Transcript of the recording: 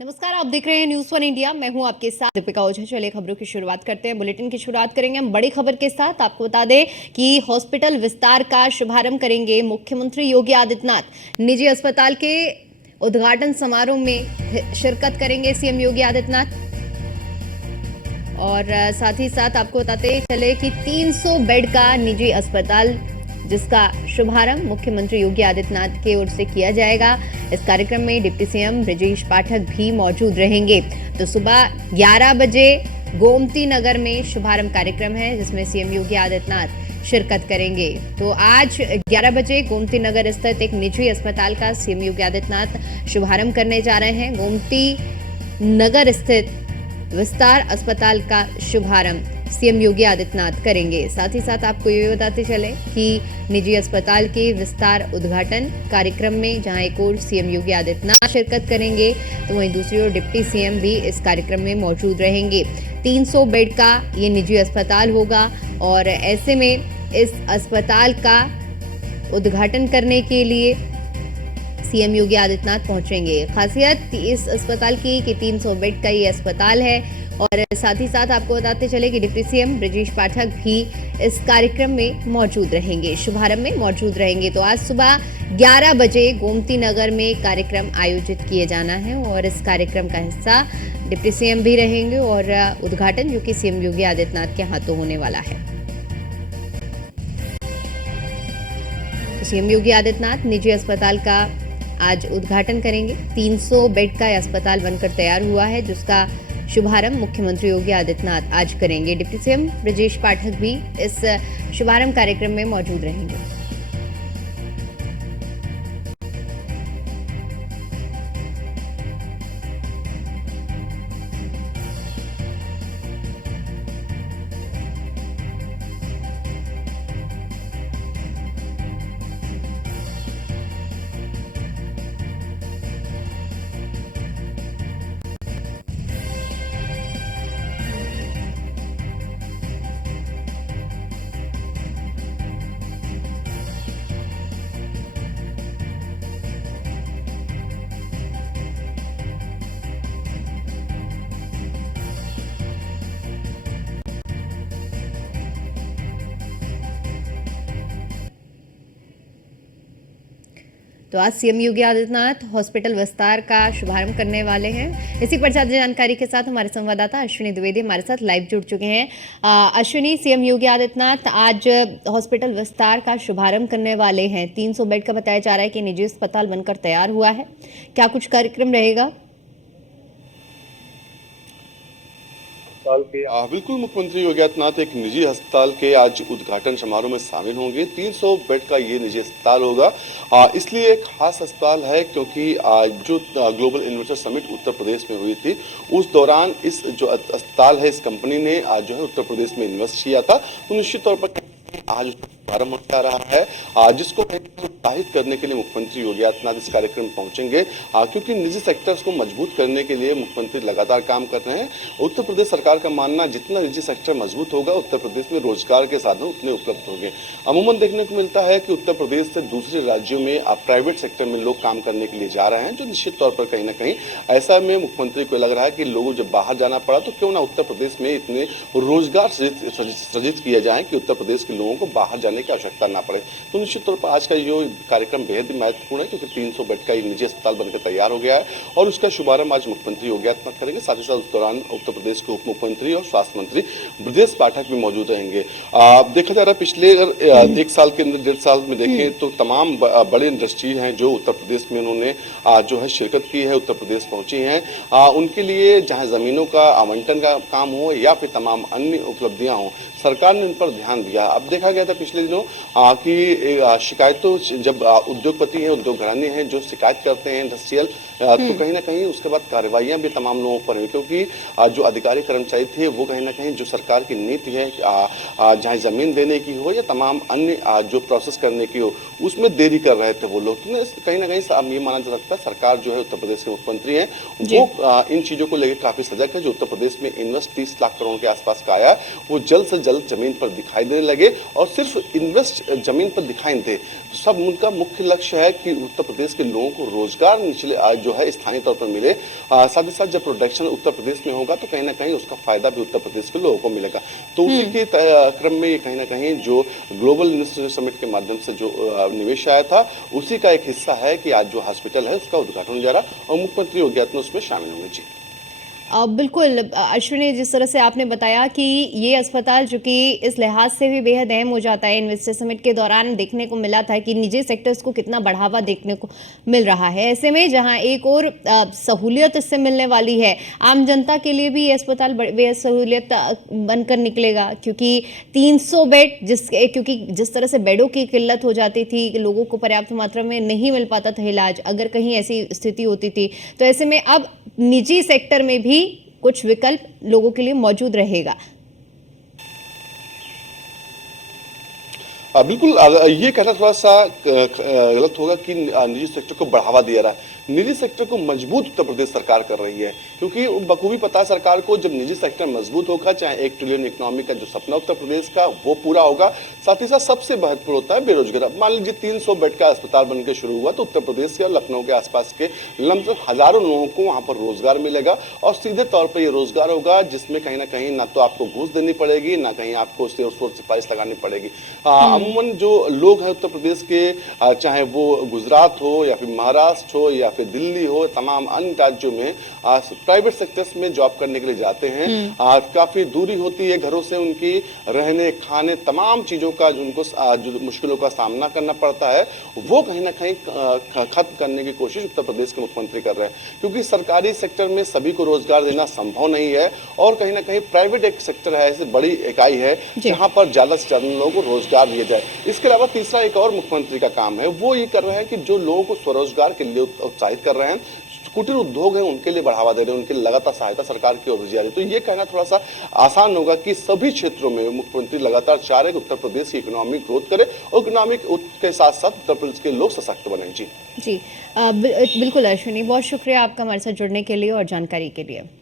नमस्कार, आप देख रहे हैं न्यूज़ वन इंडिया। मैं हूं आपके साथ दीपिका ओझा। चलिए खबरों की शुरुआत करते हैं। बुलेटिन की शुरुआत करेंगे हम बड़ी खबर के साथ। आपको बता दें कि हॉस्पिटल विस्तार का शुभारंभ करेंगे मुख्यमंत्री योगी आदित्यनाथ। निजी अस्पताल के उद्घाटन समारोह में शिरकत करेंगे सीएम योगी आदित्यनाथ। और साथ ही साथ आपको बताते चले कि 300 बेड का निजी अस्पताल जिसका शुभारंभ मुख्यमंत्री योगी आदित्यनाथ की ओर से किया जाएगा। इस कार्यक्रम में डिप्टी सीएम ब्रजेश पाठक भी मौजूद रहेंगे। तो सुबह 11 बजे गोमती नगर में शुभारंभ कार्यक्रम है जिसमें सीएम योगी आदित्यनाथ शिरकत करेंगे। तो आज 11 बजे गोमती नगर स्थित एक निजी अस्पताल का सीएम योगी आदित्यनाथ शुभारंभ करने जा रहे हैं। गोमती नगर स्थित विस्तार अस्पताल का शुभारंभ सीएम योगी आदित्यनाथ करेंगे। साथ ही साथ आपको ये बताते चले कि निजी अस्पताल के विस्तार उद्घाटन कार्यक्रम में जहां एक ओर सीएम योगी आदित्यनाथ शिरकत करेंगे तो वहीं दूसरी ओर डिप्टी सीएम भी इस कार्यक्रम में मौजूद रहेंगे। 300 बेड का ये निजी अस्पताल होगा और ऐसे में इस अस्पताल का उद्घाटन करने के लिए सीएम योगी आदित्यनाथ पहुंचेंगे। खासियत इस अस्पताल की कि 300 बेड का ये अस्पताल है। और साथ ही साथ आपको बताते चले कि डिप्टी सीएम ब्रजेश पाठक भी इस कार्यक्रम में मौजूद रहेंगे, शुभारंभ में मौजूद रहेंगे। तो आज सुबह 11 बजे गोमती नगर में कार्यक्रम आयोजित किए जाना है और इस कार्यक्रम का हिस्सा डिप्टी सीएम भी रहेंगे और उद्घाटन जो कि सीएम योगी आदित्यनाथ के हाथों होने वाला है। तो सीएम योगी आदित्यनाथ निजी अस्पताल का आज उद्घाटन करेंगे। 300 बेड का अस्पताल बनकर तैयार हुआ है जिसका शुभारंभ मुख्यमंत्री योगी आदित्यनाथ आज करेंगे। डिप्टी सीएम ब्रजेश पाठक भी इस शुभारंभ कार्यक्रम में मौजूद रहेंगे। तो आज सीएम योगी आदित्यनाथ हॉस्पिटल विस्तार का शुभारंभ करने वाले हैं। इसी पर ज्यादा जानकारी के साथ हमारे संवाददाता अश्विनी द्विवेदी हमारे साथ लाइव जुड़ चुके हैं। अश्विनी, सीएम योगी आदित्यनाथ आज हॉस्पिटल विस्तार का शुभारंभ करने वाले हैं। 300 बेड का बताया जा रहा है कि निजी अस्पताल बनकर तैयार हुआ है। क्या कुछ कार्यक्रम रहेगा? बिल्कुल, मुख्यमंत्री योगी आदित्यनाथ एक निजी अस्पताल के आज उद्घाटन समारोह में शामिल होंगे। 300 बेड का ये निजी अस्पताल होगा। इसलिए एक खास अस्पताल है क्योंकि जो global investor summit Uttar Pradesh में हुई थी उस दौरान इस जो अस्पताल है इस कंपनी ने जो है उत्तर प्रदेश में इन्वेस्ट किया था। तो निश्चित तौर पर आज प्रारंभ होने जा रहा है जिसको प्रोत्साहित करने के लिए मुख्यमंत्री योगी आदित्यनाथ इस कार्यक्रम में पहुंचेंगे क्योंकि निजी सेक्टर्स को मजबूत करने के लिए मुख्यमंत्री लगातार काम कर रहे हैं। उत्तर प्रदेश सरकार का मानना जितना निजी सेक्टर मजबूत होगा उत्तर प्रदेश में रोजगार के साधन उतने उपलब्ध होंगे। अमूमन देखने को मिलता है कि उत्तर प्रदेश से दूसरे राज्यों में प्राइवेट सेक्टर में लोग काम करने के लिए जा रहे हैं जो निश्चित तौर पर कहीं ना कहीं ऐसा में मुख्यमंत्री को लग रहा है कि लोगों जब बाहर जाना पड़ा तो क्यों ना उत्तर प्रदेश में इतने रोजगार सृजित किया जाए कि उत्तर प्रदेश के लोगों को बाहर जाने की आवश्यकता ना पड़े। तो निश्चित तौर पर आज का जो कार्यक्रम बेहद ही महत्वपूर्ण है क्योंकि 300 बेड का एक निजी अस्पताल बनकर तैयार हो गया है और उसका शुभारंभ आज मुख्यमंत्री योगी आदित्यनाथ करेंगे। साथ ही साथ उस दौरान उत्तर प्रदेश के उप मुख्यमंत्री और स्वास्थ्य मंत्री ब्रजेश पाठक भी मौजूद रहेंगे। देखा जा रहा है पिछले एक साल के अंदर 1.5 साल में देखें तो तमाम बड़े इंडस्ट्री हैं जो उत्तर प्रदेश में उन्होंने जो है शिरकत की है, उत्तर प्रदेश पहुंची हैं। उनके लिए चाहे जमीनों का आवंटन का काम हो या फिर तमाम अन्य उपलब्धियां हो, सरकार ने उन पर ध्यान दिया। अब देखा गया था पिछले दिनों कि शिकायतों जब उद्योगपति हैं, उद्योग घराने हैं जो शिकायत करते हैं इंडस्ट्रियल तो कहीं ना कहीं उसके बाद कार्रवाइयां भी तमाम लोगों पर हुई क्योंकि जो अधिकारी कर्मचारी थे वो कहीं ना कहीं जो सरकार की नीति है चाहे जमीन देने की हो या तमाम अन्य जो प्रोसेस करने की हो उसमें देरी कर रहे थे वो लोग। तो कहीं ना कहीं ये माना जा सकता है सरकार जो है उत्तर प्रदेश के मुख्यमंत्री हैं वो इन चीजों को लेकर काफी सजग है। जो उत्तर प्रदेश में इन्वेस्ट 30 लाख करोड़ के आसपास का आया वो जल्द से जल्द जमीन पर दिखाई देने लगे और सिर्फ इन्वेस्ट जमीन पर दिखाई दे। सब उनका मुख्य लक्ष्य है कि उत्तर प्रदेश के लोगों को रोजगार निचले जो जो है स्थानीय तौर पर मिले। साथ ही साथ जब प्रोडक्शन उत्तर प्रदेश में होगा तो कहीं ना कहीं उसका फायदा भी उत्तर प्रदेश के लोगों को मिलेगा। तो उसी के क्रम में ये कहीं ना कहीं जो ग्लोबल इन्वेस्टर समिट के माध्यम से जो निवेश आया था उसी का एक हिस्सा है कि आज जो हॉस्पिटल है उसका उद्घाटन हो जा रहा और मुख्यमंत्री योगी आदित्यनाथ उसमें शामिल होंगे। जी बिल्कुल अश्विनी, जिस तरह से आपने बताया कि ये अस्पताल जो कि इस लिहाज से भी बेहद अहम हो जाता है, इन्वेस्टर समिट के दौरान देखने को मिला था कि निजी सेक्टर्स को कितना बढ़ावा देखने को मिल रहा है। ऐसे में जहां एक और सहूलियत इससे मिलने वाली है, आम जनता के लिए भी ये अस्पताल बेहद सहूलियत बनकर निकलेगा, क्योंकि 300 बेड क्योंकि जिस तरह से बेडों की किल्लत हो जाती थी, लोगों को पर्याप्त मात्रा में नहीं मिल पाता था इलाज, अगर कहीं ऐसी स्थिति होती थी, तो ऐसे में अब निजी सेक्टर में भी कुछ विकल्प लोगों के लिए मौजूद रहेगा। बिल्कुल ये कहना थोड़ा सा गलत होगा कि निजी सेक्टर को बढ़ावा दिया रहा है। निजी सेक्टर को मजबूत उत्तर प्रदेश सरकार कर रही है, क्योंकि बखूबी पता है सरकार को जब निजी सेक्टर मजबूत होगा, चाहे 1 ट्रिलियन इकोनॉमी का जो सपना उत्तर प्रदेश का वो पूरा होगा। साथ ही साथ सबसे महत्वपूर्ण होता है बेरोजगार। अब मान लीजिए 300 बेड का अस्पताल बनकर शुरू हुआ तो उत्तर प्रदेश के और लखनऊ के आसपास के लमसम हजारों लोगों को वहां पर रोजगार मिलेगा और सीधे तौर पर ये रोजगार होगा जिसमें कहीं ना कहीं ना तो आपको घूस देनी पड़ेगी, ना कहीं आपको सिफारिश लगानी पड़ेगी। अमूमन जो लोग हैं उत्तर प्रदेश के, चाहे वो गुजरात हो या फिर महाराष्ट्र हो या फिर दिल्ली हो, तमाम अन्य राज्यों में प्राइवेट सेक्टर्स में जॉब करने के लिए जाते हैं। काफी दूरी होती है घरों से, उनकी रहने खाने तमाम चीजों का जो उनको जो मुश्किलों का सामना करना पड़ता है वो कहीं ना कहीं खत्म करने की कोशिश उत्तर प्रदेश के मुख्यमंत्री कर रहे हैं, क्योंकि सरकारी सेक्टर में सभी को रोजगार देना संभव नहीं है और कहीं ना कहीं प्राइवेट एक सेक्टर है, ऐसी बड़ी इकाई है जहां पर ज्यादा से ज्यादा लोगों को रोजगार दिया जाए। इसके अलावा तीसरा एक और मुख्यमंत्री का काम है, वो ये कर रहे हैं कि जो लोगों को स्वरोजगार के लिए उत्साहित कर रहे हैं, कुटीर उद्योग हैं उनके लिए बढ़ावा दे रहे हैं, उनके लिए लगातार सहायता सरकार की ओर से जा रही है। तो ये कहना थोड़ा सा आसान होगा कि सभी क्षेत्रों में मुख्यमंत्री लगातार चाह रहे हैं कि उत्तर प्रदेश की इकोनॉमिक ग्रोथ करे और इकोनॉमिक के साथ साथ उत्तर प्रदेश के लोग सशक्त बने। जी बिल्कुल अश्विनी, बहुत शुक्रिया आपका हमारे साथ जुड़ने के लिए और जानकारी के लिए।